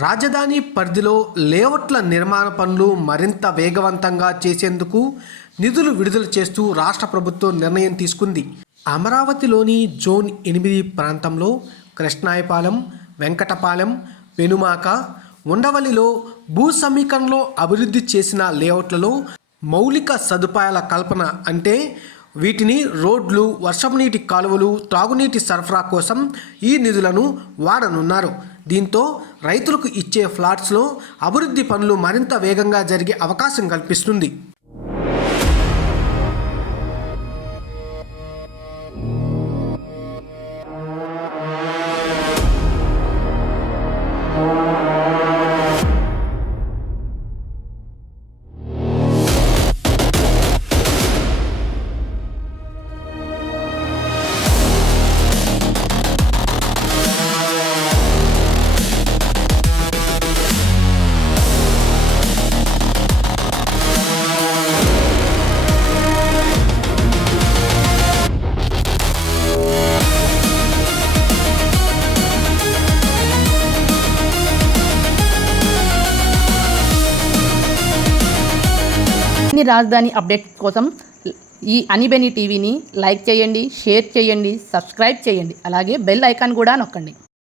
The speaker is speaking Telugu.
రాజధాని పరిధిలో లేఅవుట్ల నిర్మాణ పనులు మరింత వేగవంతంగా చేసేందుకు నిధులు విడుదల చేస్తూ రాష్ట్ర ప్రభుత్వం నిర్ణయం తీసుకుంది. అమరావతిలోని జోన్ 8 ప్రాంతంలో కృష్ణాయపాలెం, వెంకటపాలెం, పెనుమాక, ఉండవల్లిలో భూ సమీకరణలో అభివృద్ధి చేసిన లేఅవుట్లలో మౌలిక సదుపాయాల కల్పన అంటే వీటిని రోడ్లు, వర్షపు నీటి కాలువలు, త్రాగునీటి సరఫరా కోసం ఈ నిధులను వాడనున్నారు. దీంతో రైతులకు ఇచ్చే ఫ్లాట్స్లో అభివృద్ధి పనులు మరింత వేగంగా జరిగే అవకాశం కల్పిస్తుంది. రాజధాని అప్డేట్ కోసం ఈ అనిబెని టీవీని లైక్ చేయండి, షేర్ చేయండి, సబ్స్క్రైబ్ చేయండి. అలాగే బెల్ ఐకాన్ కూడా నొక్కండి.